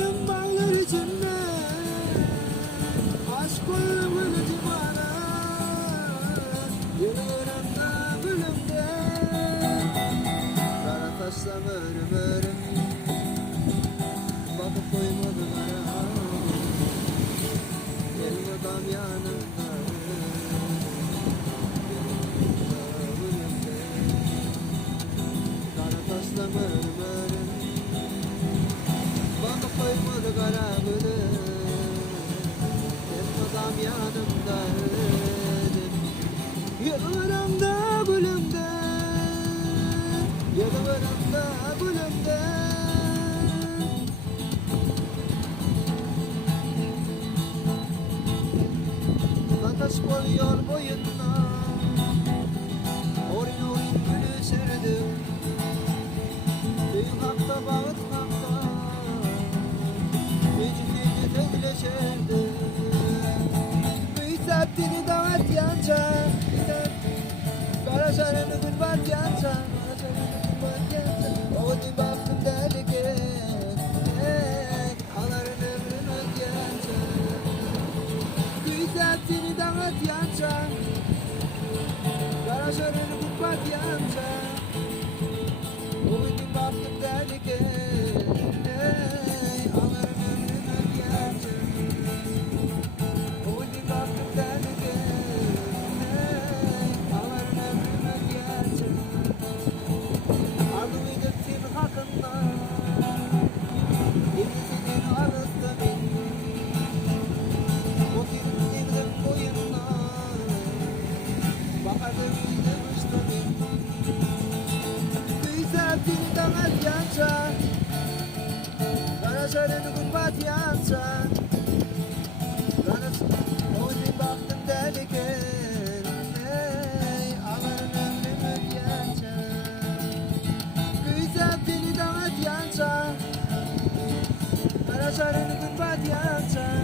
Sardım bağlar içinde, aşk koydum kılıcı bana. Yıllarımda bölümde, kara taşla mörüm örüm, bakıp koymadılar ağabey. Benim adam yanımda, bölümde, kara taşla mörüm örüm, bakıp koymadı kara gülüm. Benim adam yanımda, yıllarımda gülümde, yıllarımda gülümde. Taş koy yol boyuna, orin orin gülüşürdüm. Büyük hakta bağıtmakta, gece tedleşirdim. Büyük sattini davet yanca, kara şarını gülbat yanca, oğlum baktım deliken, ağların ömrümüz yanca. Büyük sattini davet yanca, kara şarını gülbat yanca, oğlum baktım deliken, ağların ömrümüz yanca. Oğlum baktım deliken, ağların ömrümüz yanca. Ardım ediptim hakkında, elbisinin arasında beni. O girdim boyuna, bakardım yüzüm uçta beni. Güzel dili damat yanca, kara şarını kurbat yanca. Oğlum baktım deliken, ağların ömrümüz yanca. Güzel dili damat yanca, kara şarını kurbat yanca.